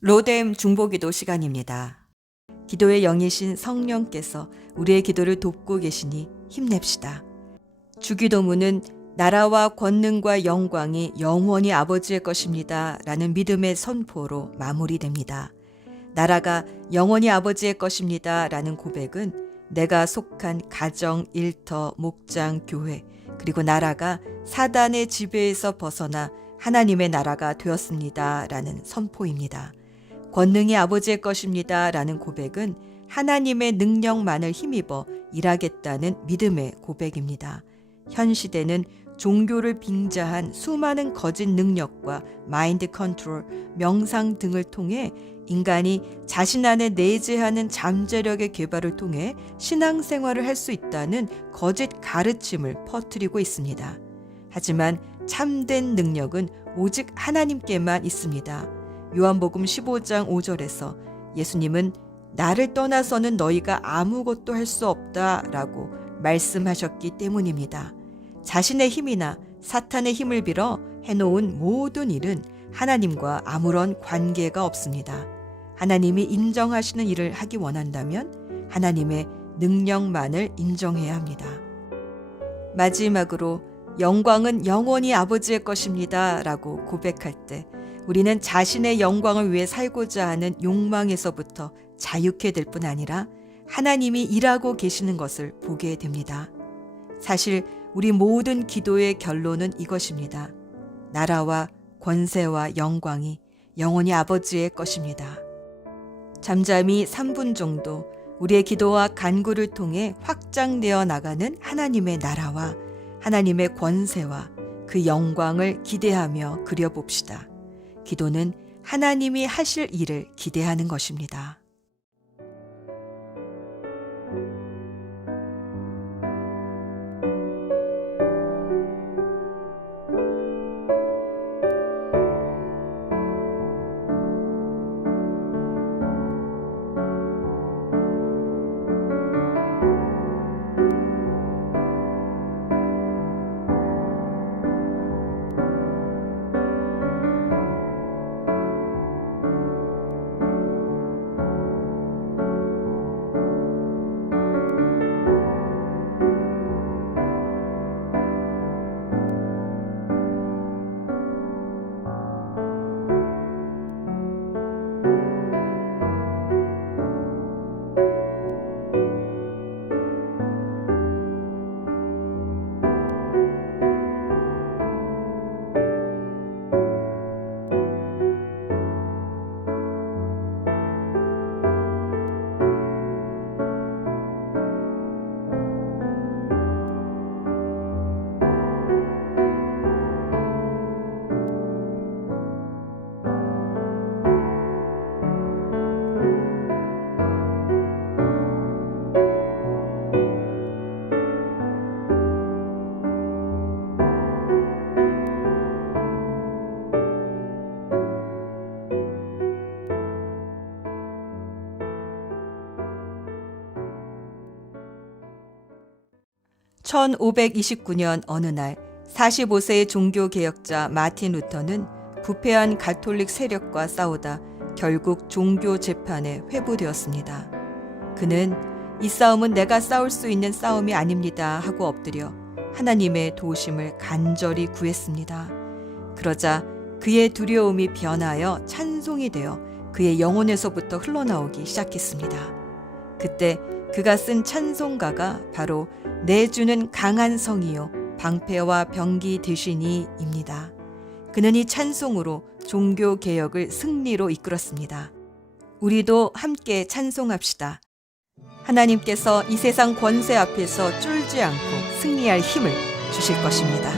로뎀 중보기도 시간입니다. 기도의 영이신 성령께서 우리의 기도를 돕고 계시니 힘냅시다. 주기도문은 나라와 권능과 영광이 영원히 아버지의 것입니다. 라는 믿음의 선포로 마무리됩니다. 나라가 영원히 아버지의 것입니다. 라는 고백은 내가 속한 가정, 일터, 목장, 교회, 그리고 나라가 사단의 지배에서 벗어나 하나님의 나라가 되었습니다. 라는 선포입니다. 권능이 아버지의 것입니다. 라는 고백은 하나님의 능력만을 힘입어 일하겠다는 믿음의 고백입니다. 현 시대는 종교를 빙자한 수많은 거짓 능력과 마인드 컨트롤, 명상 등을 통해 인간이 자신 안에 내재하는 잠재력의 개발을 통해 신앙생활을 할 수 있다는 거짓 가르침을 퍼뜨리고 있습니다. 하지만 참된 능력은 오직 하나님께만 있습니다. 요한복음 15장 5절에서 예수님은 나를 떠나서는 너희가 아무것도 할 수 없다라고 말씀하셨기 때문입니다. 자신의 힘이나 사탄의 힘을 빌어 해놓은 모든 일은 하나님과 아무런 관계가 없습니다. 하나님이 인정하시는 일을 하기 원한다면 하나님의 능력만을 인정해야 합니다. 마지막으로 영광은 영원히 아버지의 것입니다. 라고 고백할 때 우리는 자신의 영광을 위해 살고자 하는 욕망에서부터 자유케 될 뿐 아니라 하나님이 일하고 계시는 것을 보게 됩니다. 사실 우리 모든 기도의 결론은 이것입니다. 나라와 권세와 영광이 영원히 아버지의 것입니다. 잠잠히 3분 정도 우리의 기도와 간구를 통해 확장되어 나가는 하나님의 나라와 하나님의 권세와 그 영광을 기대하며 그려봅시다. 기도는 하나님이 하실 일을 기대하는 것입니다. (1529년) 어느 날 45세의 종교개혁자 마틴 루터는 부패한 가톨릭 세력과 싸우다 결국 종교 재판에 회부되었습니다. 그는 이 싸움은 내가 싸울 수 있는 싸움이 아닙니다 하고 엎드려 하나님의 도우심을 간절히 구했습니다. 그러자 그의 두려움이 변하여 찬송이 되어 그의 영혼에서부터 흘러나오기 시작했습니다. 그때 그가 쓴 찬송가가 바로 내 주는 강한 성이요 방패와 병기 되시니입니다. 그는 이 찬송으로 종교개혁을 승리로 이끌었습니다. 우리도 함께 찬송합시다. 하나님께서 이 세상 권세 앞에서 쫄지 않고 승리할 힘을 주실 것입니다.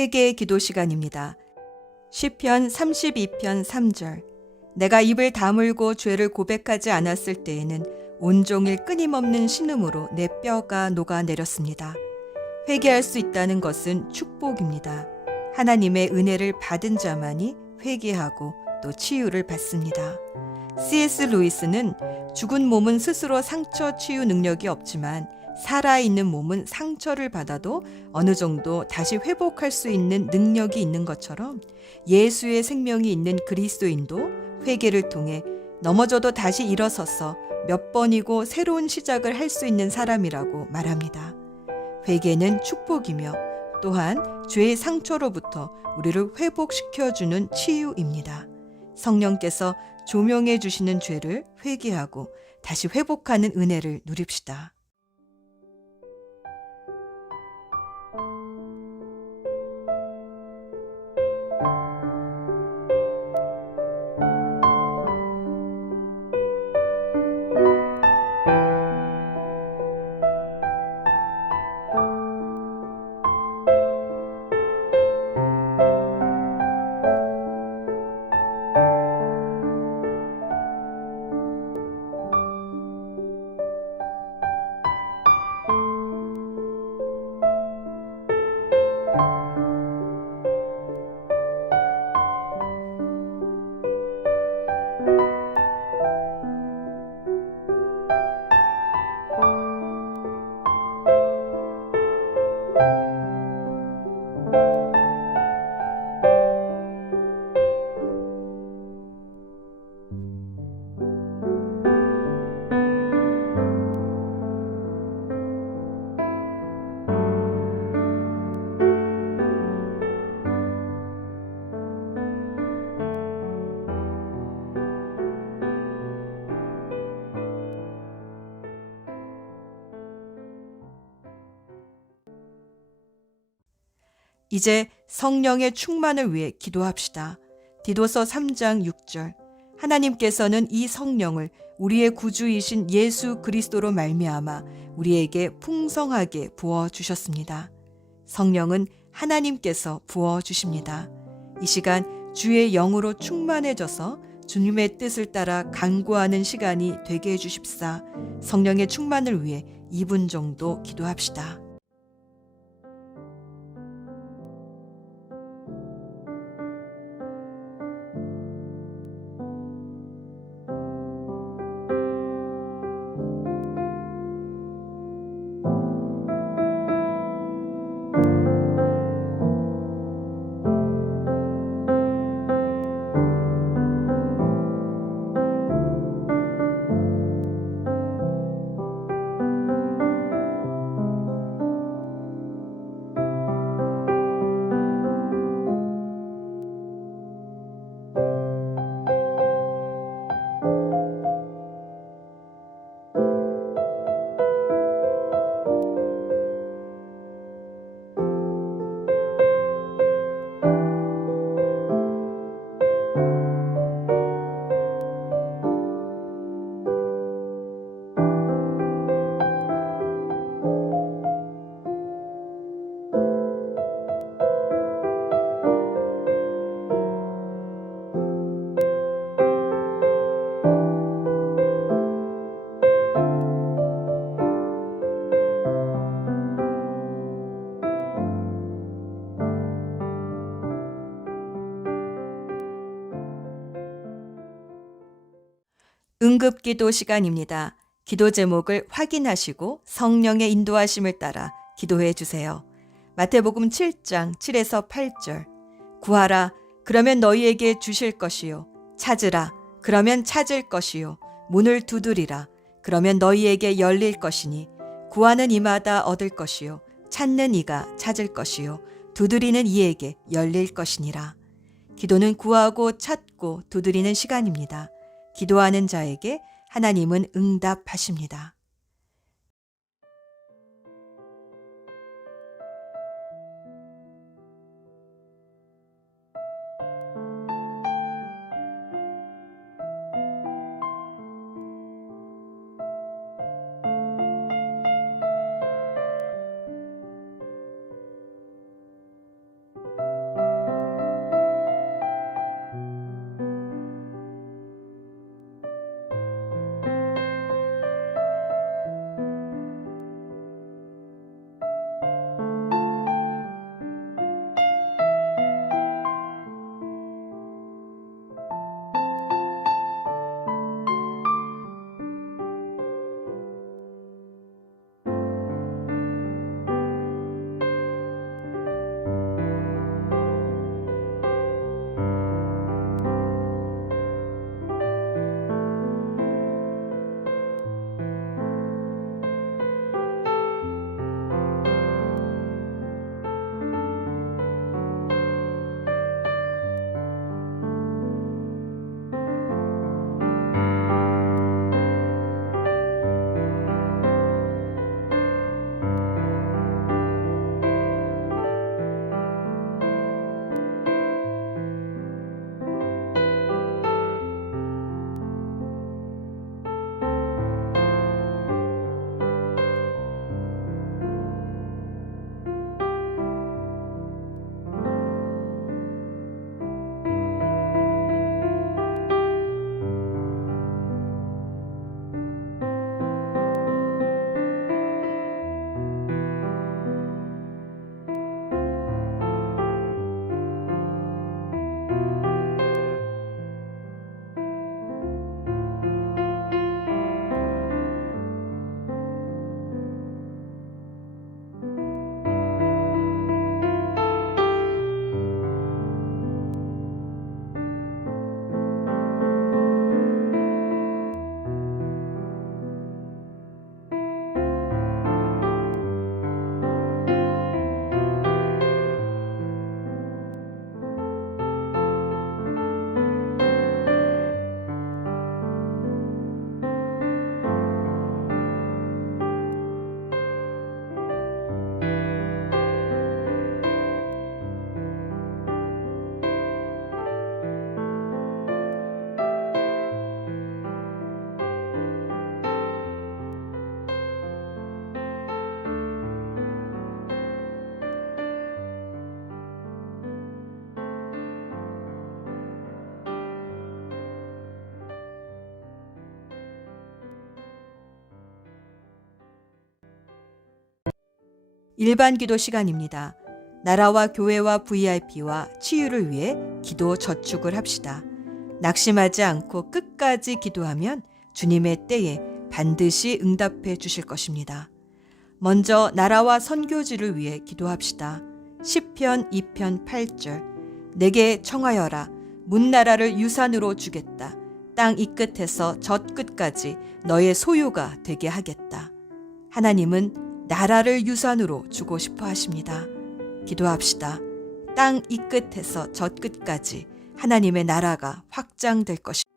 회개의 기도 시간입니다. 시편 32편 3절. 내가 입을 다물고 죄를 고백하지 않았을 때에는 온종일 끊임없는 신음으로 내 뼈가 녹아내렸습니다. 회개할 수 있다는 것은 축복입니다. 하나님의 은혜를 받은 자만이 회개하고 또 치유를 받습니다. C.S. 루이스는 죽은 몸은 스스로 상처 치유 능력이 없지만 살아있는 몸은 상처를 받아도 어느 정도 다시 회복할 수 있는 능력이 있는 것처럼 예수의 생명이 있는 그리스도인도 회개를 통해 넘어져도 다시 일어서서 몇 번이고 새로운 시작을 할 수 있는 사람이라고 말합니다. 회개는 축복이며 또한 죄의 상처로부터 우리를 회복시켜주는 치유입니다. 성령께서 조명해 주시는 죄를 회개하고 다시 회복하는 은혜를 누립시다. 이제 성령의 충만을 위해 기도합시다. 디도서 3장 6절. 하나님께서는 이 성령을 우리의 구주이신 예수 그리스도로 말미암아 우리에게 풍성하게 부어 주셨습니다. 성령은 하나님께서 부어 주십니다. 이 시간 주의 영으로 충만해져서 주님의 뜻을 따라 간구하는 시간이 되게 해주십사. 성령의 충만을 위해 2분 정도 기도합시다. 응급기도 시간입니다. 기도 제목을 확인하시고 성령의 인도하심을 따라 기도해 주세요. 마태복음 7장 7에서 8절. 구하라, 그러면 너희에게 주실 것이요. 찾으라, 그러면 찾을 것이요. 문을 두드리라, 그러면 너희에게 열릴 것이니. 구하는 이마다 얻을 것이요. 찾는 이가 찾을 것이요. 두드리는 이에게 열릴 것이니라. 기도는 구하고 찾고 두드리는 시간입니다. 기도하는 자에게 하나님은 응답하십니다. 일반 기도 시간입니다. 나라와 교회와 VIP와 치유를 위해 기도 저축을 합시다. 낙심하지 않고 끝까지 기도하면 주님의 때에 반드시 응답해 주실 것입니다. 먼저 나라와 선교지를 위해 기도합시다. 시편 2편 8절. 내게 청하여라. 문나라를 유산으로 주겠다. 땅 이 끝에서 저 끝까지 너의 소유가 되게 하겠다. 하나님은 나라를 유산으로 주고 싶어 하십니다. 기도합시다. 땅 이 끝에서 저 끝까지 하나님의 나라가 확장될 것입니다.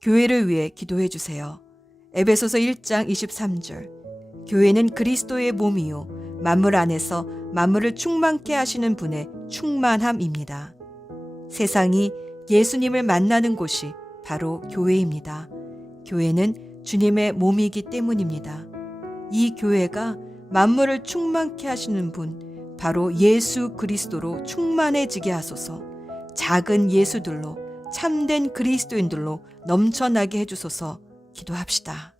교회를 위해 기도해 주세요. 에베소서 1장 23절. 교회는 그리스도의 몸이요 만물 안에서 만물을 충만케 하시는 분의 충만함입니다. 세상이 예수님을 만나는 곳이 바로 교회입니다. 교회는 주님의 몸이기 때문입니다. 이 교회가 만물을 충만케 하시는 분, 바로 예수 그리스도로 충만해지게 하소서. 작은 예수들로 참된 그리스도인들로 넘쳐나게 해주소서. 기도합시다.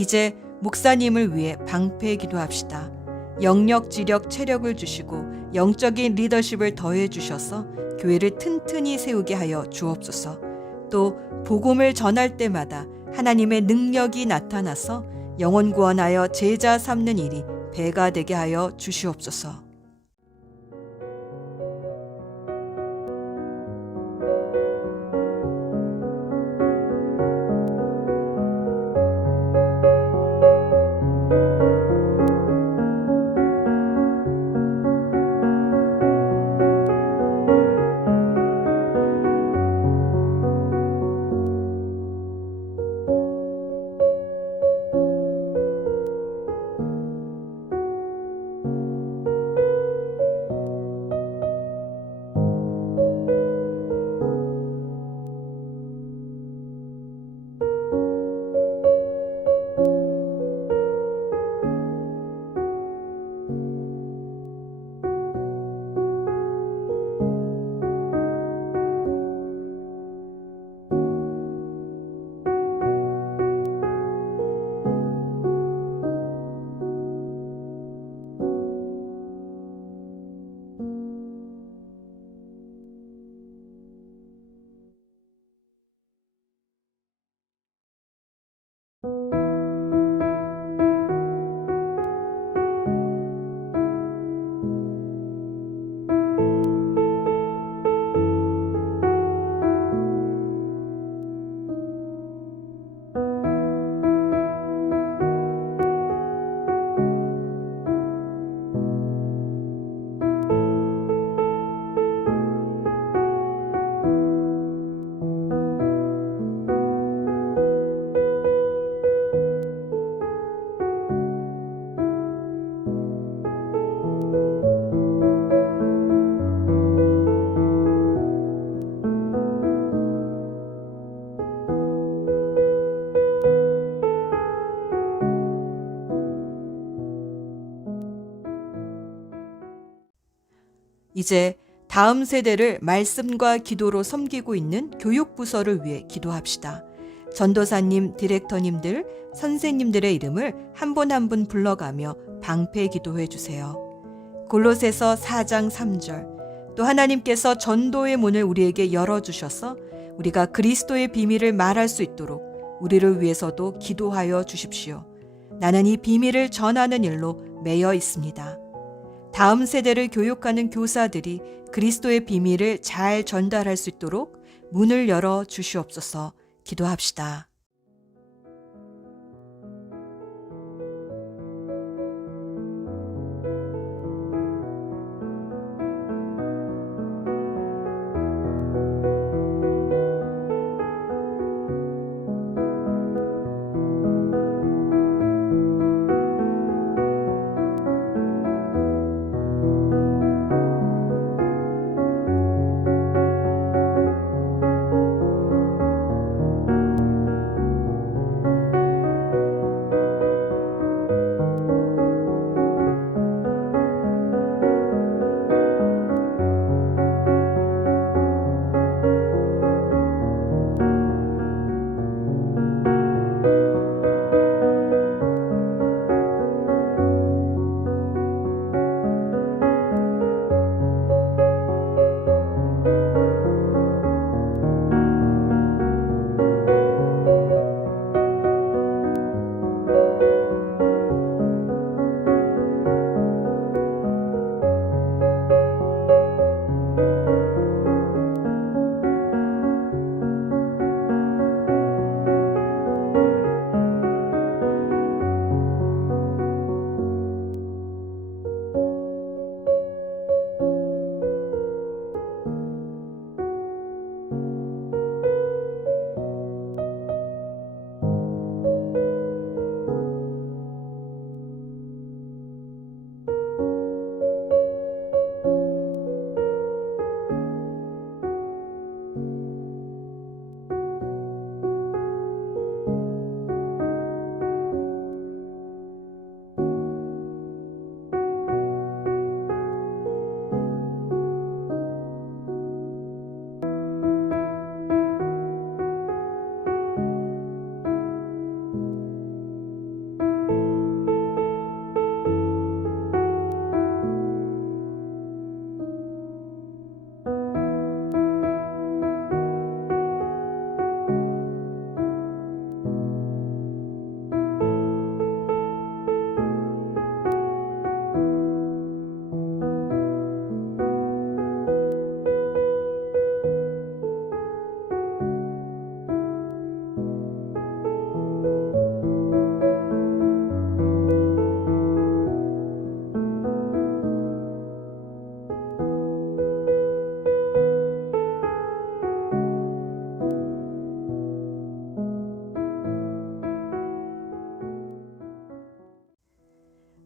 이제 목사님을 위해 방패 기도합시다. 영력, 지력, 체력을 주시고 영적인 리더십을 더해 주셔서 교회를 튼튼히 세우게 하여 주옵소서. 또 복음을 전할 때마다 하나님의 능력이 나타나서 영혼 구원하여 제자 삼는 일이 배가 되게 하여 주시옵소서. 이제 다음 세대를 말씀과 기도로 섬기고 있는 교육부서를 위해 기도합시다. 전도사님, 디렉터님들, 선생님들의 이름을 한 분 한 분 불러가며 방패 기도해 주세요. 골로새서 4장 3절. 또 하나님께서 전도의 문을 우리에게 열어주셔서 우리가 그리스도의 비밀을 말할 수 있도록 우리를 위해서도 기도하여 주십시오. 나는 이 비밀을 전하는 일로 매여 있습니다. 다음 세대를 교육하는 교사들이 그리스도의 비밀을 잘 전달할 수 있도록 문을 열어 주시옵소서. 기도합시다.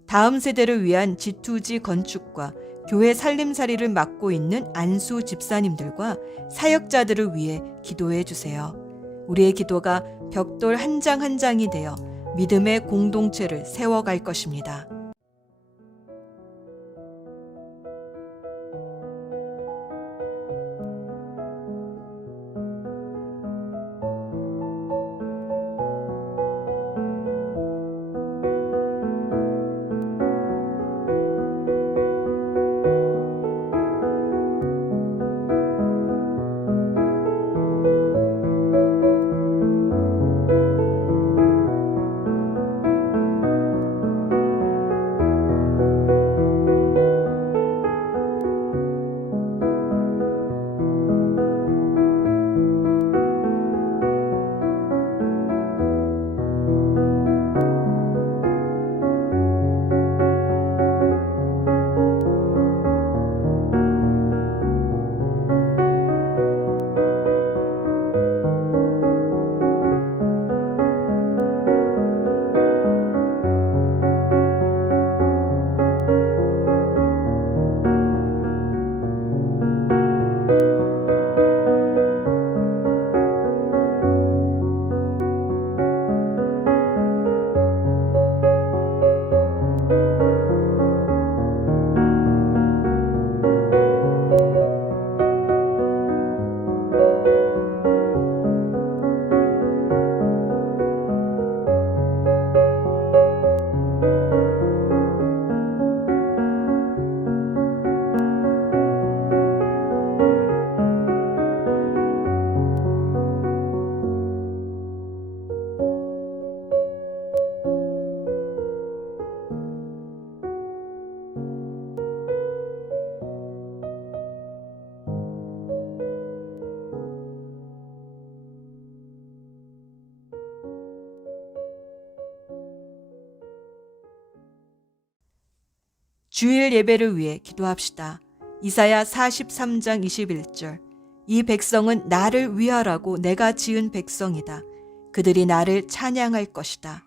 다음 세대를 위한 G2G 건축과 교회 살림살이를 맡고 있는 안수 집사님들과 사역자들을 위해 기도해 주세요. 우리의 기도가 벽돌 한 장 한 장이 되어 믿음의 공동체를 세워갈 것입니다. 주일 예배를 위해 기도합시다. 이사야 43장 21절. 이 백성은 나를 위하라고 내가 지은 백성이다. 그들이 나를 찬양할 것이다.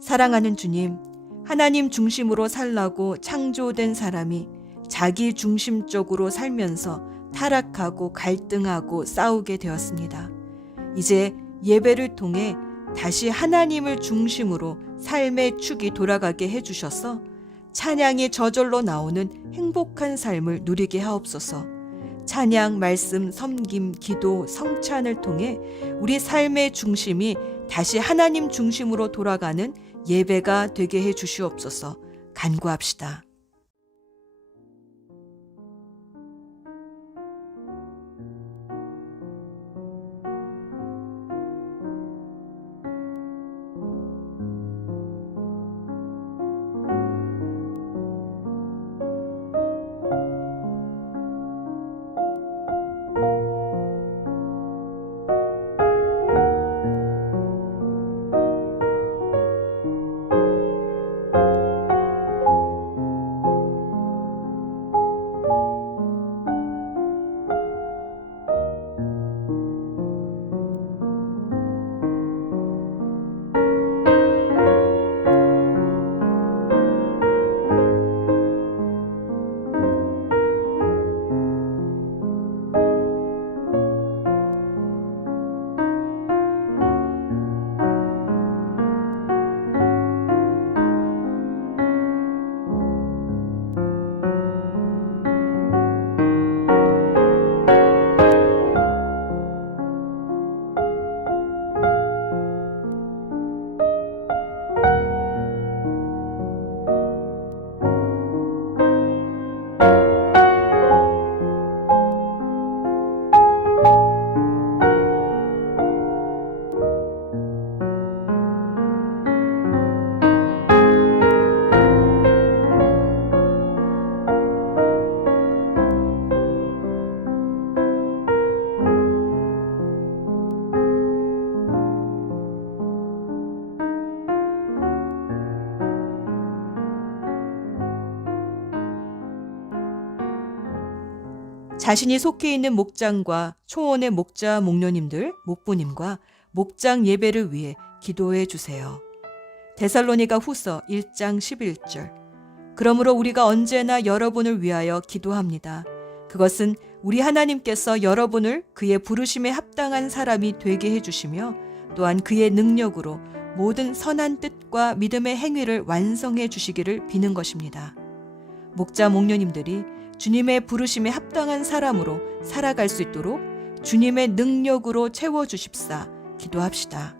사랑하는 주님, 하나님 중심으로 살라고 창조된 사람이 자기 중심적으로 살면서 타락하고 갈등하고 싸우게 되었습니다. 이제 예배를 통해 다시 하나님을 중심으로 삶의 축이 돌아가게 해주셔서 찬양이 저절로 나오는 행복한 삶을 누리게 하옵소서. 찬양, 말씀, 섬김, 기도, 성찬을 통해 우리 삶의 중심이 다시 하나님 중심으로 돌아가는 예배가 되게 해 주시옵소서. 간구합시다. 자신이 속해 있는 목장과 초원의 목자 목녀님들, 목부님과 목장 예배를 위해 기도해 주세요. 데살로니가 후서 1장 11절. 그러므로 우리가 언제나 여러분을 위하여 기도합니다. 그것은 우리 하나님께서 여러분을 그의 부르심에 합당한 사람이 되게 해주시며 또한 그의 능력으로 모든 선한 뜻과 믿음의 행위를 완성해 주시기를 비는 것입니다. 목자 목녀님들이 주님의 부르심에 합당한 사람으로 살아갈 수 있도록 주님의 능력으로 채워주십사 기도합시다.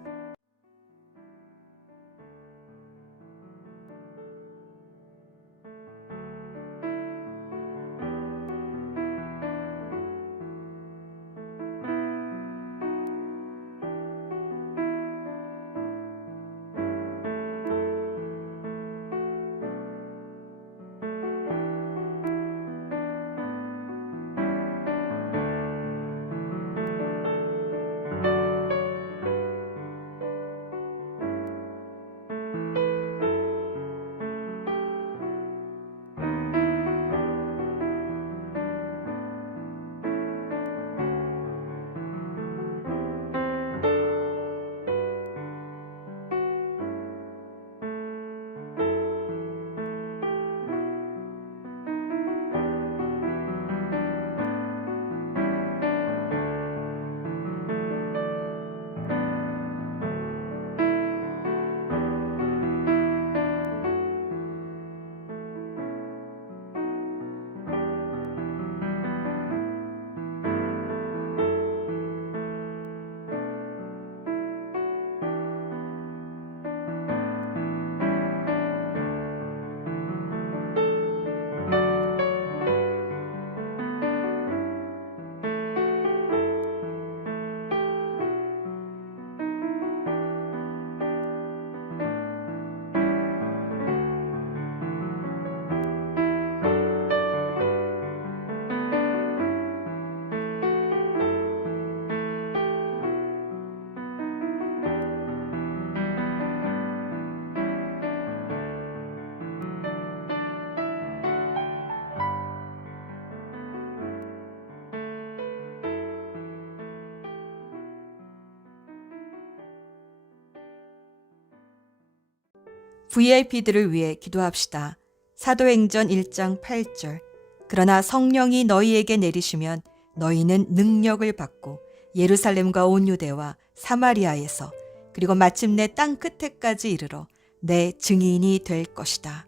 VIP들을 위해 기도합시다. 사도행전 1장 8절. 그러나 성령이 너희에게 내리시면 너희는 능력을 받고 예루살렘과 온 유대와 사마리아에서 그리고 마침내 땅 끝에까지 이르러 내 증인이 될 것이다.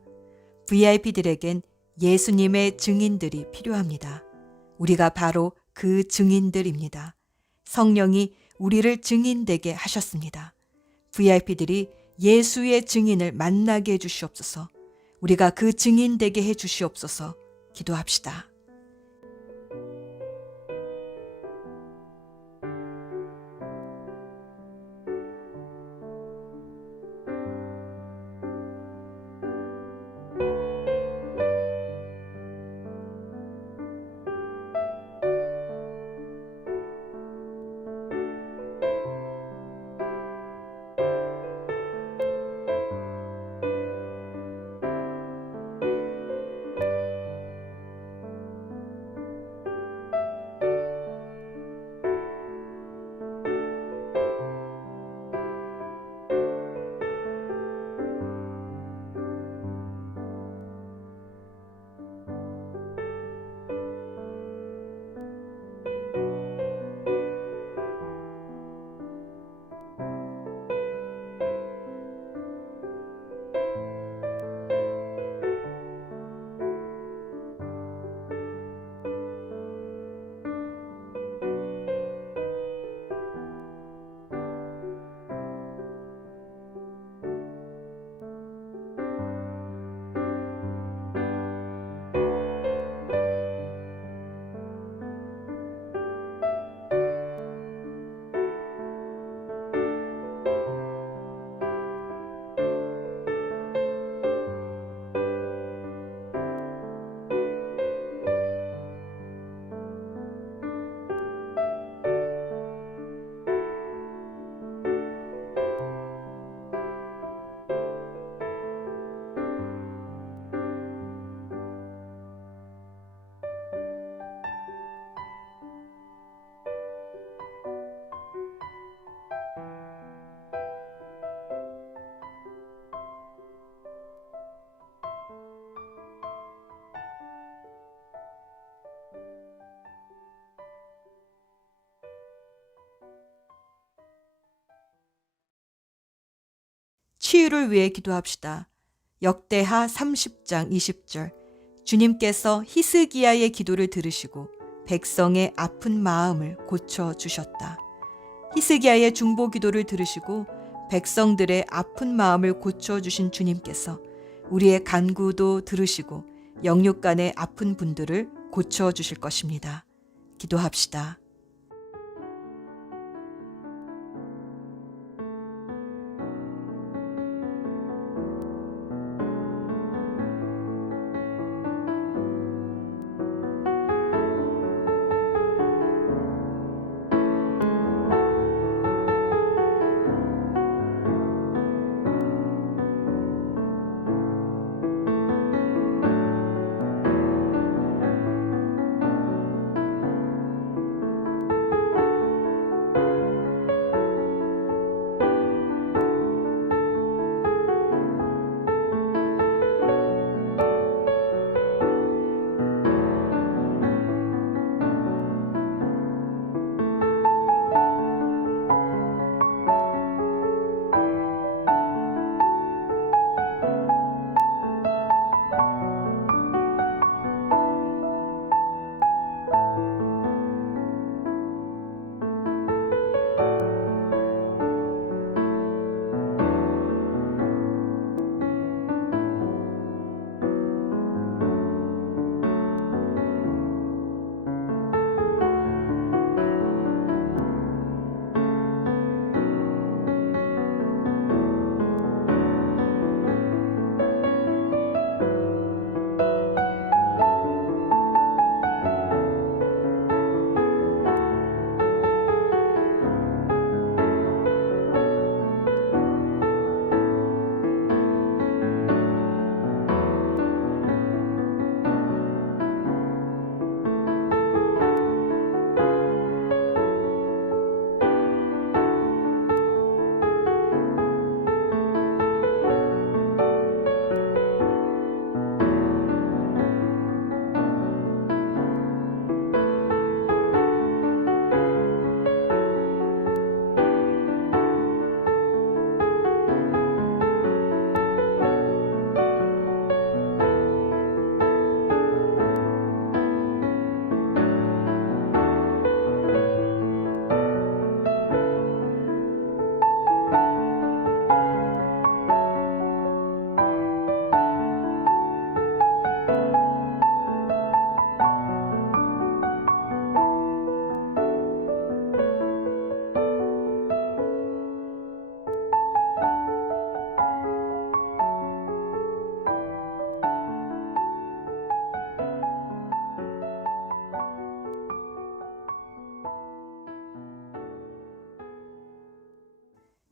VIP들에겐 예수님의 증인들이 필요합니다. 우리가 바로 그 증인들입니다. 성령이 우리를 증인되게 하셨습니다. VIP들이 예수의 증인을 만나게 해주시옵소서. 우리가 그 증인되게 해주시옵소서. 기도합시다. 치유를 위해 기도합시다. 역대하 30장 20절. 주님께서 히스기야의 기도를 들으시고 백성의 아픈 마음을 고쳐 주셨다. 히스기야의 중보 기도를 들으시고 백성들의 아픈 마음을 고쳐 주신 주님께서 우리의 간구도 들으시고 영육간의 아픈 분들을 고쳐 주실 것입니다. 기도합시다.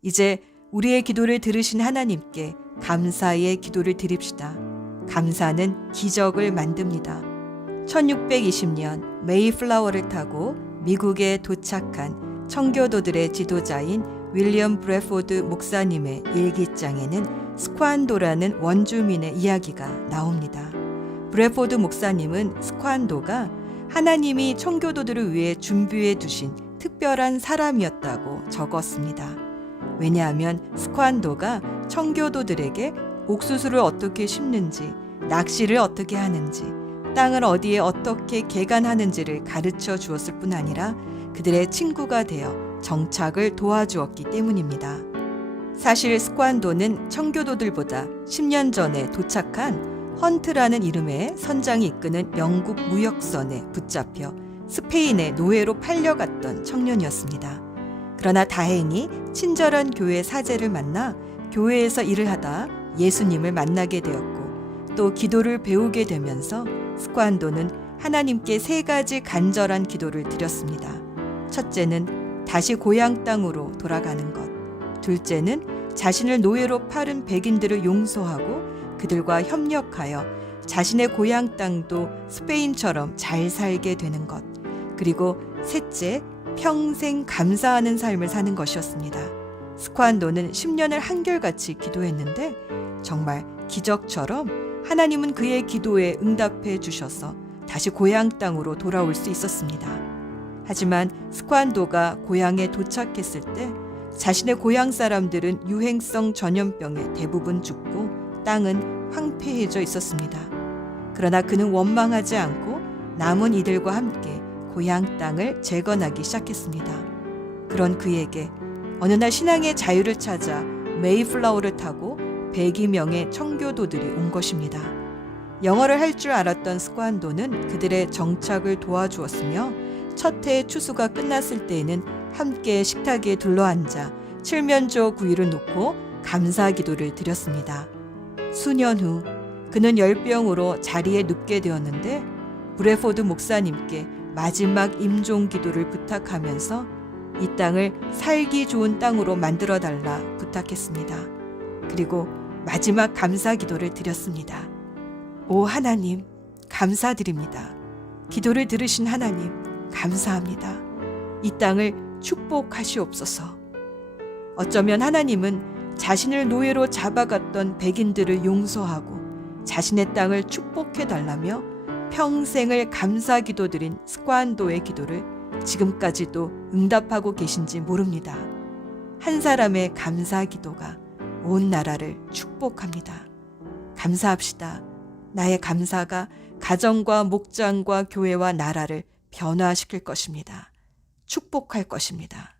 이제 우리의 기도를 들으신 하나님께 감사의 기도를 드립시다. 감사는 기적을 만듭니다. 1620년 메이플라워를 타고 미국에 도착한 청교도들의 지도자인 윌리엄 브래포드 목사님의 일기장에는 스쿼안도라는 원주민의 이야기가 나옵니다. 브래포드 목사님은 스쿼안도가 하나님이 청교도들을 위해 준비해 두신 특별한 사람이었다고 적었습니다. 왜냐하면 스쿼안도가 청교도들에게 옥수수를 어떻게 심는지, 낚시를 어떻게 하는지, 땅을 어디에 어떻게 개간하는지를 가르쳐 주었을 뿐 아니라 그들의 친구가 되어 정착을 도와주었기 때문입니다. 사실 스쿼안도는 청교도들보다 10년 전에 도착한 헌트라는 이름의 선장이 이끄는 영국 무역선에 붙잡혀 스페인의 노예로 팔려갔던 청년이었습니다. 그러나 다행히 친절한 교회 사제를 만나 교회에서 일을 하다 예수님을 만나게 되었고 또 기도를 배우게 되면서 스쿼안도는 하나님께 3가지 간절한 기도를 드렸습니다. 첫째는 다시 고향 땅으로 돌아가는 것. 둘째는 자신을 노예로 팔은 백인들을 용서하고 그들과 협력하여 자신의 고향 땅도 스페인처럼 잘 살게 되는 것. 그리고 셋째, 평생 감사하는 삶을 사는 것이었습니다. 스쿼안도는 10년을 한결같이 기도했는데 정말 기적처럼 하나님은 그의 기도에 응답해 주셔서 다시 고향 땅으로 돌아올 수 있었습니다. 하지만 스쿼안도가 고향에 도착했을 때 자신의 고향 사람들은 유행성 전염병에 대부분 죽고 땅은 황폐해져 있었습니다. 그러나 그는 원망하지 않고 남은 이들과 함께 고향 땅을 재건하기 시작했습니다. 그런 그에게 어느 날 신앙의 자유를 찾아 메이플라워를 타고 100여 명의 청교도들이 온 것입니다. 영어를 할 줄 알았던 스쿼안도는 그들의 정착을 도와주었으며 첫 해의 추수가 끝났을 때에는 함께 식탁에 둘러앉아 칠면조 구이를 놓고 감사 기도를 드렸습니다. 수년 후 그는 열병으로 자리에 눕게 되었는데 브래포드 목사님께 마지막 임종 기도를 부탁하면서 이 땅을 살기 좋은 땅으로 만들어달라 부탁했습니다. 그리고 마지막 감사 기도를 드렸습니다. 오 하나님, 감사드립니다. 기도를 들으신 하나님, 감사합니다. 이 땅을 축복하시옵소서. 어쩌면 하나님은 자신을 노예로 잡아갔던 백인들을 용서하고 자신의 땅을 축복해달라며 평생을 감사 기도드린 스쿼안도의 기도를 지금까지도 응답하고 계신지 모릅니다. 한 사람의 감사 기도가 온 나라를 축복합니다. 감사합시다. 나의 감사가 가정과 목장과 교회와 나라를 변화시킬 것입니다. 축복할 것입니다.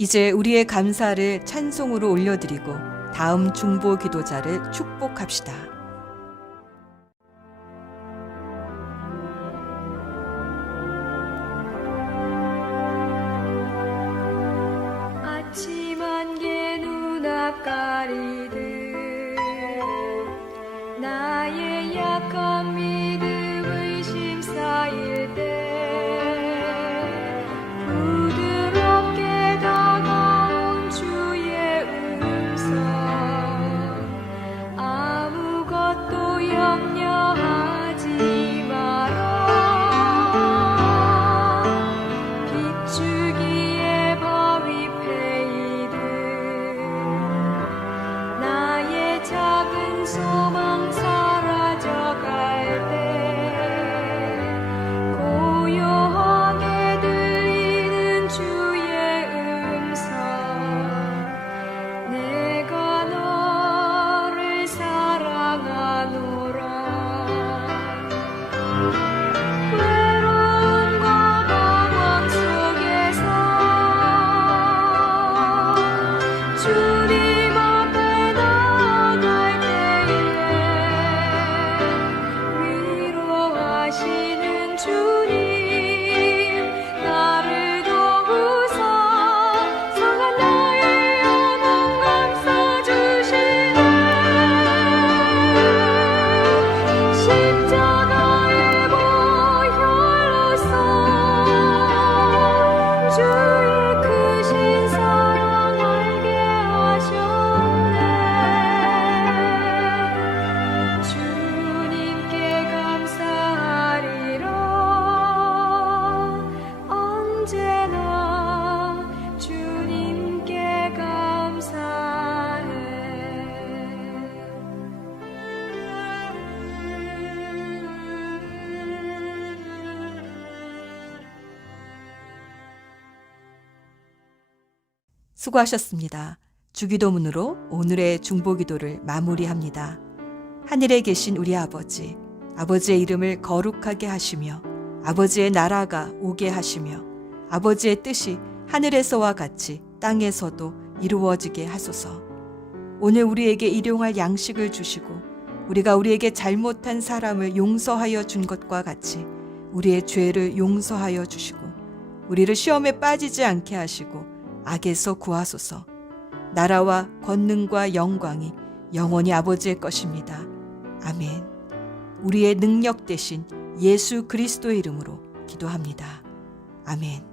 이제 우리의 감사를 찬송으로 올려드리고 다음 중보 기도자를 축복합시다. 아침 안개 눈앞 가리듯 나의 약한 믿음 의심 쌓일 때 부드럽게 다가온 주의 음성 아무것도 염려하지 마라 비추기에 바위 패이듯 나의 작은 소망 사라져갈 때 고요하게 들리는 주의 음성 내가 너를 사랑하노라 외로움과 방황 속에서 주님 앞에 나아갈 때에 위로하시는 주님 나를 도우사 상한 나의 영혼 감싸주시네 십자가의 보혈로서 주의 크신 사랑 알게 하셨네 주님께 감사하리라 언제나 주님께 감사해 수고하셨습니다. 주기도문으로 오늘의 중보기도를 마무리합니다. 하늘에 계신 우리 아버지, 아버지의 이름을 거룩하게 하시며 아버지의 나라가 오게 하시며 아버지의 뜻이 하늘에서와 같이 땅에서도 이루어지게 하소서. 오늘 우리에게 일용할 양식을 주시고 우리가 우리에게 잘못한 사람을 용서하여 준 것과 같이 우리의 죄를 용서하여 주시고 우리를 시험에 빠지지 않게 하시고 악에서 구하소서. 나라와 권능과 영광이 영원히 아버지의 것입니다. 아멘. 우리의 능력 되신 예수 그리스도의 이름으로 기도합니다. 아멘.